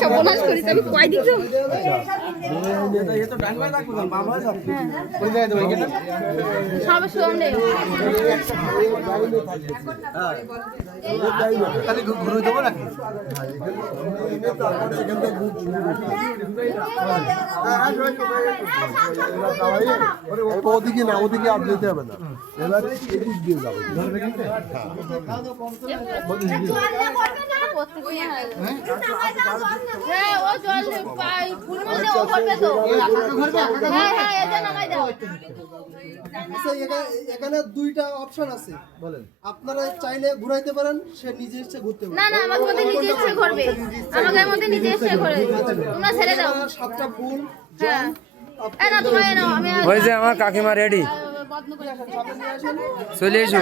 সর্বনাশ করিস আমি কয় দিছো সব শুনে তাহলে ঘুরে দেবো নাকি ওদিকে না, ওদিকে আর যেতে হবে না, এবার এদিক দিয়ে যাবে। এখানে দুইটা অপশন আছে, বলেন। আপনারা চাইলে ঘুরাইতে পারেন, সে নিজে ইচ্ছে ঘুরতে পারে। না না আমাদের মধ্যে নিজে ইচ্ছে করবে, আমাদের মধ্যে নিজে ইচ্ছে করে তোমরা ছেড়ে দাও। 7টা ফুল হ্যাঁ এ না তুমি নাও, আমি ওই যে আমার কাকিমা রেডি, চলে এসো।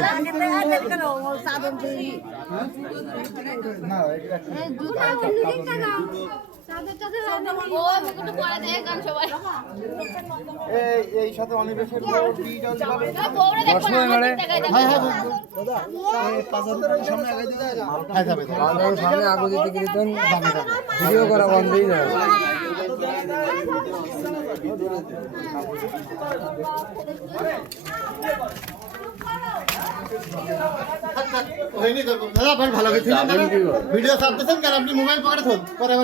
এই সাথে অনিবেশের সামনে আগে দিতে সামনে আগে দিতে গেলে ভিডিও করা বন্ধই যাবে। ভালো ভিডিও ছাড়তেছেন কেন? আপনি মোবাইল পকেটে